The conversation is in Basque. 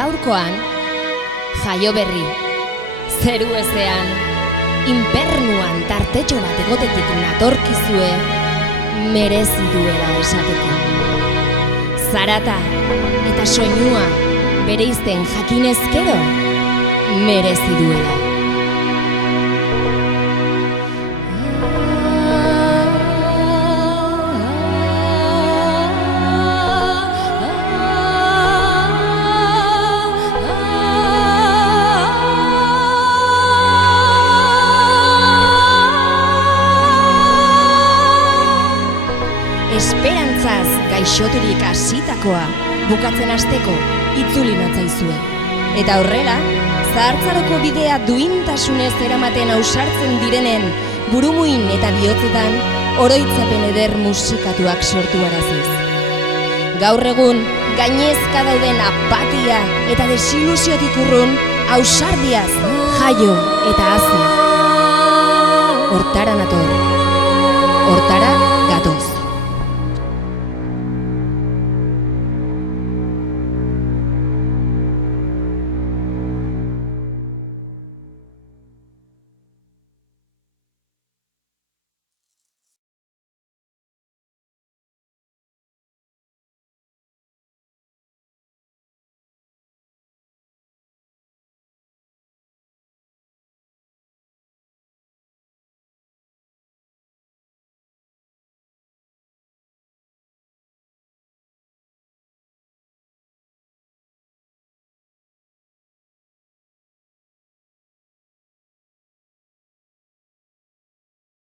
Gaurkoan, jaio berri, zeru ezean, inpernuan tartetxo bat egotetik natorkizue, merezi duela esateko. Zarata eta soinua bereizten jakinezkero, merezi duela. Esperantzaz gaixoturik hasitakoa bukatzen hasteko itzuli natzaizue. Eta horrela, zahartzaroko bidea duintasunez eramaten ausartzen direnen burumuin eta bihotzetan oroitzapen eder musikatuak sortu araziz. Gaur egun, gainezka dauden apatia eta desilusiotik urrun ausardiaz jaio eta hazi. Hortara nator. Hortara